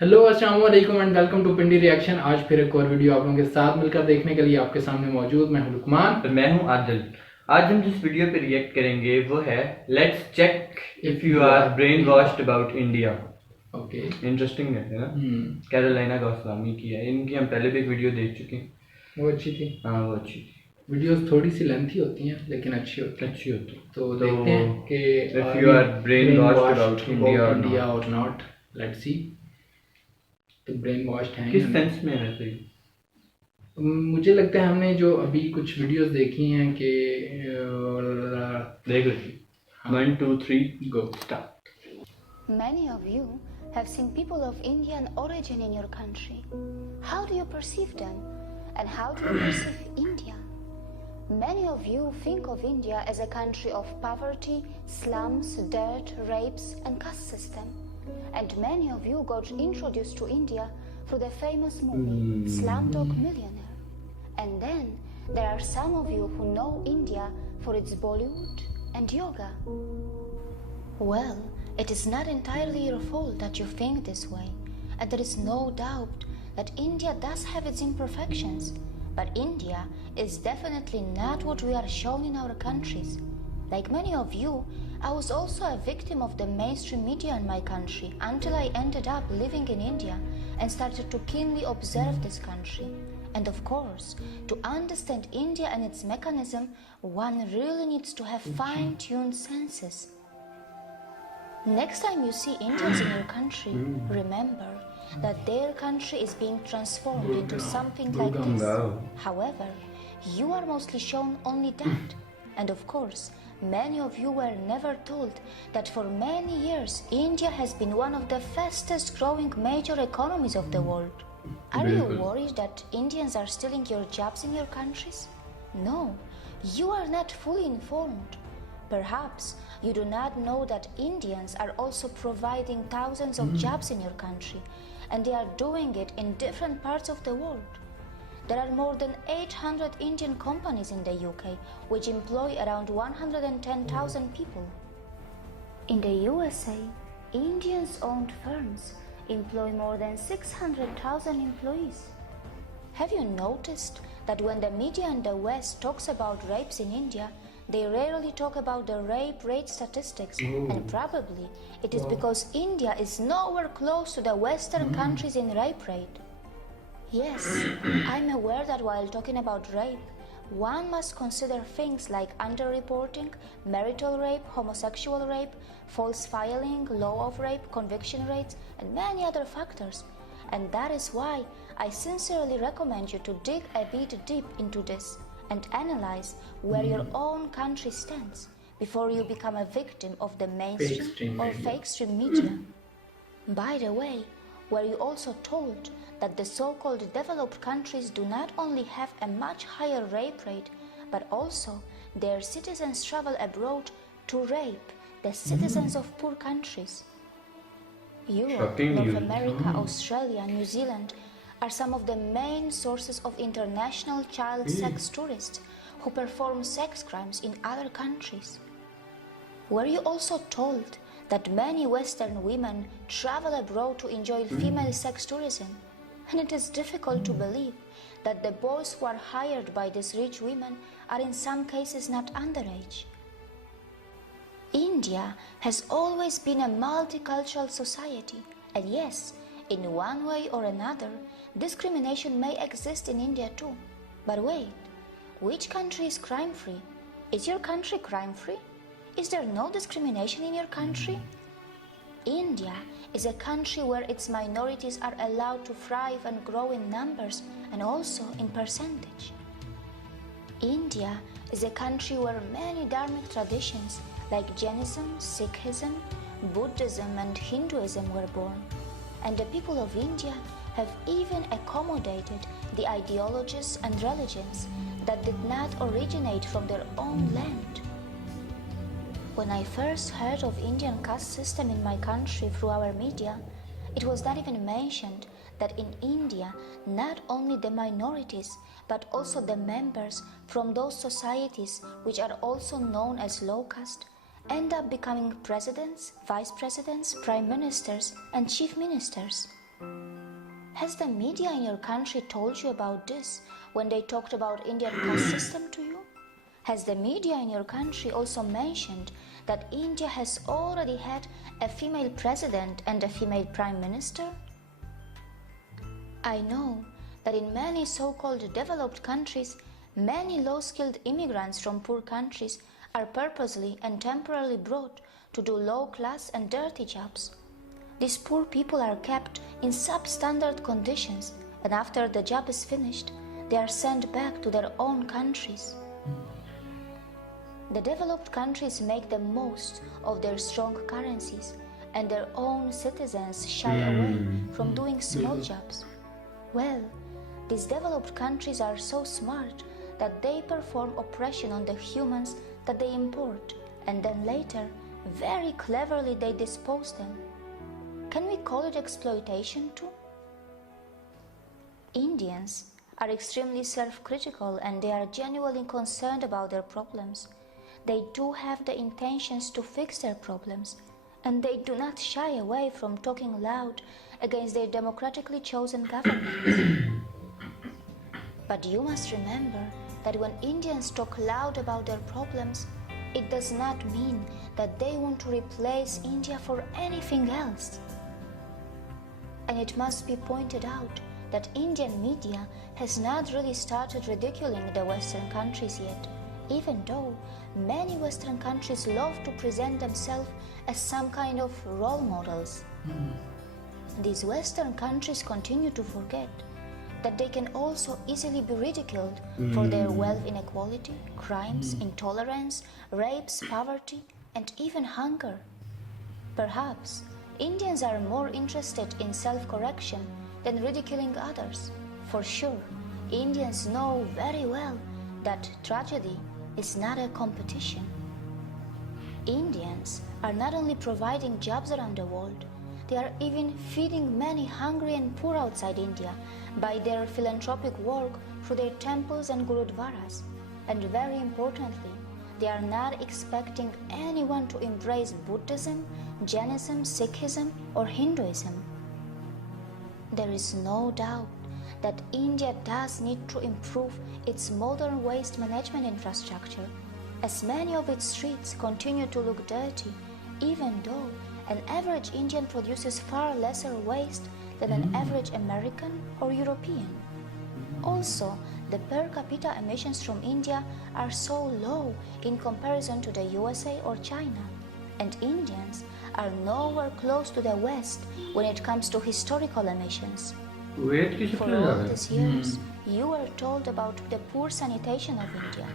Hello अस्सलाम वालेकुम and welcome to Pindi reaction. आज फिर एक और वीडियो आप लोगों के साथ मिलकर देखने के लिए आपके सामने मौजूद मैं हूं लुकमान और मैं हूं आदिल। आज हम जिस वीडियो पे रिएक्ट करेंगे वो है let's check if you are brain washed about India. Okay, interesting है ना। कैरोलिना गौसलामी की है, इनकी हम पहले भी एक वीडियो देख चुके हैं। वो अच्छी थी। हाँ वो अच्छी थी। वीडियोस थोड़ी सी लेंथी होती हैं लेकिन अच्छी होती है। तो देखते हैं कि if you are brain washed about India और नॉट। Let's see. तो ब्रेन वॉश्ड हैं किस सेंस में है सही? मुझे लगता है हमने जो अभी कुछ वीडियोस देखी हैं कि देख लीजिए। 1 2 3 गो start. Many of you have seen people of Indian origin in your country. How do you perceive them? And how do you perceive India? Many of you think of India as a country of poverty, slums, dirt, rapes, and caste system. And many of you got introduced to India through the famous movie Slumdog Millionaire. And then there are some of you who know India for its Bollywood and yoga. Well, it is not entirely your fault that you think this way, and there is no doubt that India does have its imperfections, but India is definitely not what we are shown in our countries. Like many of you, I was also a victim of the mainstream media in my country until I ended up living in India and started to keenly observe this country. And of course, to understand India and its mechanism, one really needs to have fine-tuned senses. Next time you see Indians in your country, remember that their country is being transformed into something like this. However, you are mostly shown only that. And of course, many of you were never told that for many years, India has been one of the fastest growing major economies of the world. Are you worried that Indians are stealing your jobs in your countries? No, you are not fully informed. Perhaps you do not know that Indians are also providing thousands of jobs in your country, and they are doing it in different parts of the world. There are more than 800 Indian companies in the UK, which employ around 110,000 people. In the USA, Indians-owned firms employ more than 600,000 employees. Have you noticed that when the media in the West talks about rapes in India, they rarely talk about the rape rate statistics, and probably it is because India is nowhere close to the Western countries in rape rate. Yes, I'm aware that while talking about rape, one must consider things like underreporting, marital rape, homosexual rape, false filing, law of rape, conviction rates, and many other factors. And that is why I sincerely recommend you to dig a bit deep into this and analyze where your own country stands before you become a victim of the mainstream or fake stream media. By the way, were you also told that the so-called developed countries do not only have a much higher rape rate, but also their citizens travel abroad to rape the citizens of poor countries? Europe, North America, Australia, New Zealand are some of the main sources of international child sex tourists who perform sex crimes in other countries. Were you also told that many Western women travel abroad to enjoy female sex tourism? And it is difficult to believe that the boys who are hired by these rich women are in some cases not underage. India has always been a multicultural society, and yes, in one way or another, discrimination may exist in India too. But wait, which country is crime-free? Is your country crime-free? Is there no discrimination in your country? India is a country where its minorities are allowed to thrive and grow in numbers and also in percentage. India is a country where many dharmic traditions like Jainism, Sikhism, Buddhism and Hinduism were born, and the people of India have even accommodated the ideologies and religions that did not originate from their own land. When I first heard of Indian caste system in my country through our media, it was not even mentioned that in India, not only the minorities, but also the members from those societies which are also known as low caste end up becoming presidents, vice presidents, prime ministers, and chief ministers. Has the media in your country told you about this when they talked about Indian caste system to you? Has the media in your country also mentioned that India has already had a female president and a female prime minister? I know that in many so-called developed countries, many low-skilled immigrants from poor countries are purposely and temporarily brought to do low-class and dirty jobs. These poor people are kept in substandard conditions, and after the job is finished, they are sent back to their own countries. The developed countries make the most of their strong currencies, and their own citizens shy away from doing small jobs. Well, these developed countries are so smart that they perform oppression on the humans that they import, and then later, very cleverly they dispose them. Can we call it exploitation too? Indians are extremely self-critical and they are genuinely concerned about their problems. They do have the intentions to fix their problems, and they do not shy away from talking loud against their democratically chosen governments. But you must remember that when Indians talk loud about their problems, it does not mean that they want to replace India for anything else. And it must be pointed out that Indian media has not really started ridiculing the Western countries yet, even though many Western countries love to present themselves as some kind of role models. These Western countries continue to forget that they can also easily be ridiculed for their wealth inequality, crimes, intolerance, rapes, poverty, and even hunger. Perhaps Indians are more interested in self-correction than ridiculing others. For sure, Indians know very well that tragedy is not a competition. Indians are not only providing jobs around the world, they are even feeding many hungry and poor outside India by their philanthropic work through their temples and gurudwaras. And very importantly, they are not expecting anyone to embrace Buddhism, Jainism, Sikhism, or Hinduism. There is no doubt that India does need to improve its modern waste management infrastructure, as many of its streets continue to look dirty, even though an average Indian produces far lesser waste than an average American or European. Also, the per capita emissions from India are so low in comparison to the USA or China, and Indians are nowhere close to the West when it comes to historical emissions. For all these years, you were told about the poor sanitation of India,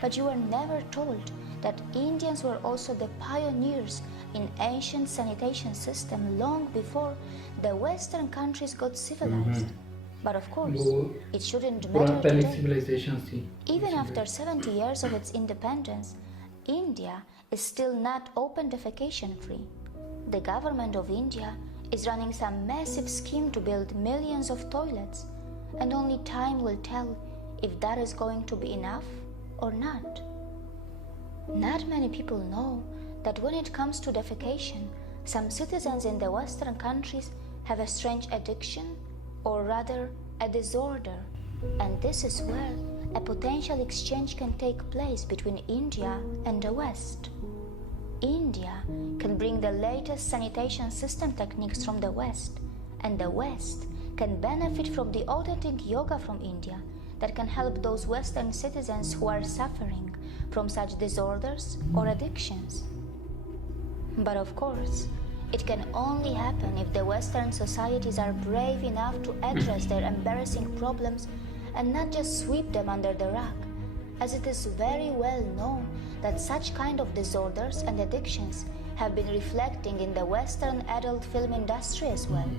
but you were never told that Indians were also the pioneers in ancient sanitation system long before the Western countries got civilized. But of course, it shouldn't matter today. Even after 70 years of its independence, India is still not open defecation free. The government of India is running some massive scheme to build millions of toilets, and only time will tell if that is going to be enough or not. Not many people know that when it comes to defecation, some citizens in the Western countries have a strange addiction, or rather a disorder, and this is where a potential exchange can take place between India and the West. India can bring the latest sanitation system techniques from the West, and the West can benefit from the authentic yoga from India that can help those Western citizens who are suffering from such disorders or addictions. But of course, it can only happen if the Western societies are brave enough to address their embarrassing problems and not just sweep them under the rug, as it is very well known that such kind of disorders and addictions have been reflecting in the Western adult film industry as well.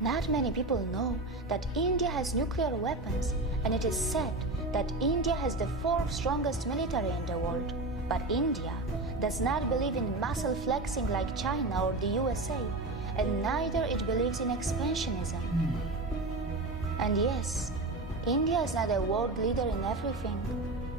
Not many people know that India has nuclear weapons, and it is said that India has the 4th strongest military in the world. But India does not believe in muscle flexing like China or the USA, and neither it believes in expansionism. And yes, India is not a world leader in everything.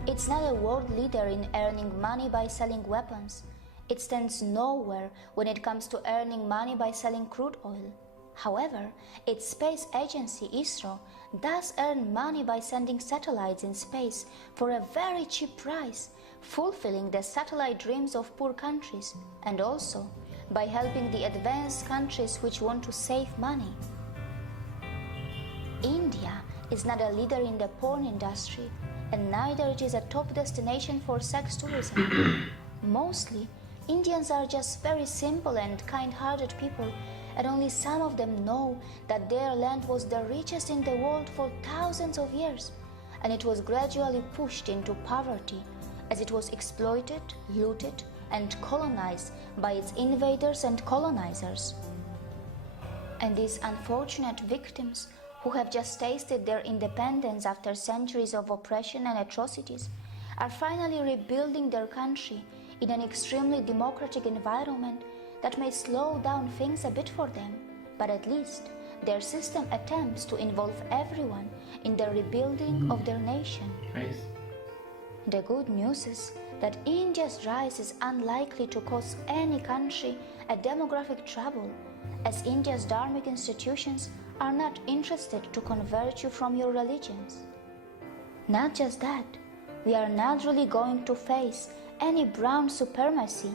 It's not a world leader in earning money by selling weapons. It stands nowhere when it comes to earning money by selling crude oil. However, its space agency ISRO does earn money by sending satellites in space for a very cheap price, fulfilling the satellite dreams of poor countries, and also by helping the advanced countries which want to save money. India is not a leader in the porn industry, and neither it is a top destination for sex tourism. Mostly, Indians are just very simple and kind-hearted people, and only some of them know that their land was the richest in the world for thousands of years, and it was gradually pushed into poverty as it was exploited, looted, and colonized by its invaders and colonizers. And these unfortunate victims who have just tasted their independence after centuries of oppression and atrocities are finally rebuilding their country in an extremely democratic environment that may slow down things a bit for them, but at least their system attempts to involve everyone in the rebuilding of their nation. Nice. The good news is that India's rise is unlikely to cause any country a demographic trouble, as India's dharmic institutions are not interested to convert you from your religions. Not just that, we are not really going to face any brown supremacy,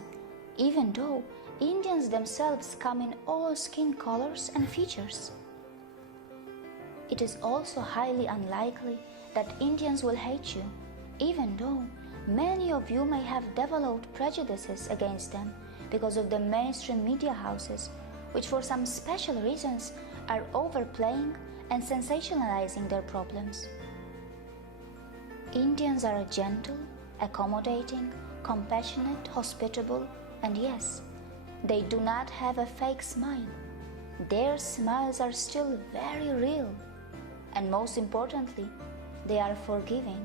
even though Indians themselves come in all skin colors and features. It is also highly unlikely that Indians will hate you, even though many of you may have developed prejudices against them because of the mainstream media houses, which for some special reasons are overplaying and sensationalizing their problems. Indians are gentle, accommodating, compassionate, hospitable, and yes, they do not have a fake smile. Their smiles are still very real, and most importantly, they are forgiving.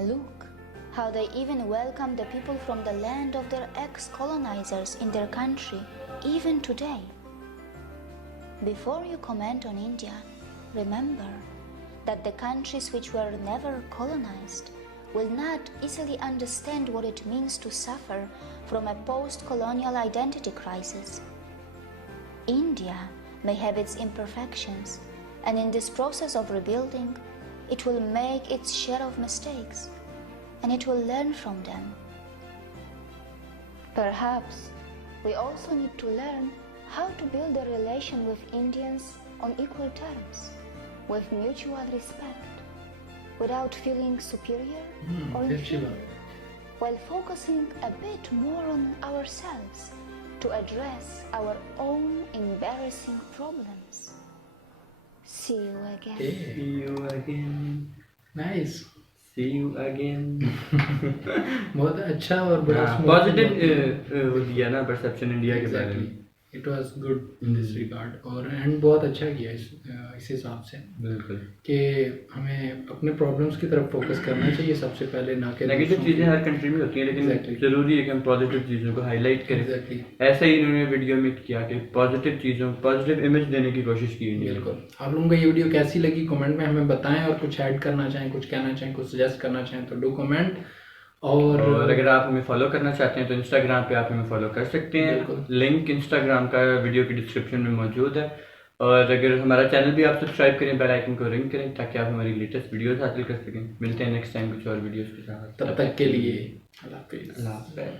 Look how they even welcome the people from the land of their ex-colonizers in their country, even today. Before you comment on India, remember that the countries which were never colonized will not easily understand what it means to suffer from a post-colonial identity crisis. India may have its imperfections, and in this process of rebuilding, it will make its share of mistakes, and it will learn from them. Perhaps we also need to learn how to build a relation with Indians on equal terms, with mutual respect, without feeling superior or inferior, while focusing a bit more on ourselves to address our own embarrassing problems. See you again. See you again. Nice. See you again. बहुत अच्छा और बड़ा positive वो दिया ना perception India के बारे में. It was good in this regard, और एंड बहुत अच्छा किया इस हिसाब से बिल्कुल कि हमें अपने प्रॉब्लम्स की तरफ फोकस करना चाहिए सबसे पहले, ना कि नेगेटिव चीज़ें हर कंट्री में होती हैं, लेकिन ज़रूरी है कि हम पॉजिटिव चीज़ों को हाईलाइट करें. ऐसा ही इन्होंने वीडियो में किया कि पॉजिटिव चीज़ों पॉजिटिव इमेज देने की कोशिश की. बिल्कुल. आप लोगों को ये वीडियो कैसी लगी कमेंट में हमें बताएं, और कुछ ऐड करना चाहें, कुछ कहना चाहें, कुछ सजेस्ट करना चाहें तो डू कमेंट. और अगर आप हमें फॉलो करना चाहते हैं तो इंस्टाग्राम पे आप हमें फॉलो कर सकते हैं. लिंक इंस्टाग्राम का वीडियो की डिस्क्रिप्शन में मौजूद है. और अगर हमारा चैनल भी आप सब्सक्राइब करें, बेल आइकन को रिंग करें ताकि आप हमारी लेटेस्ट वीडियोस हासिल कर सकें. मिलते हैं नेक्स्ट टाइम कुछ और वीडियोस के साथ. तब तक के लिए अल्लाह हाफिज़. अल्लाह हाफ़िज़.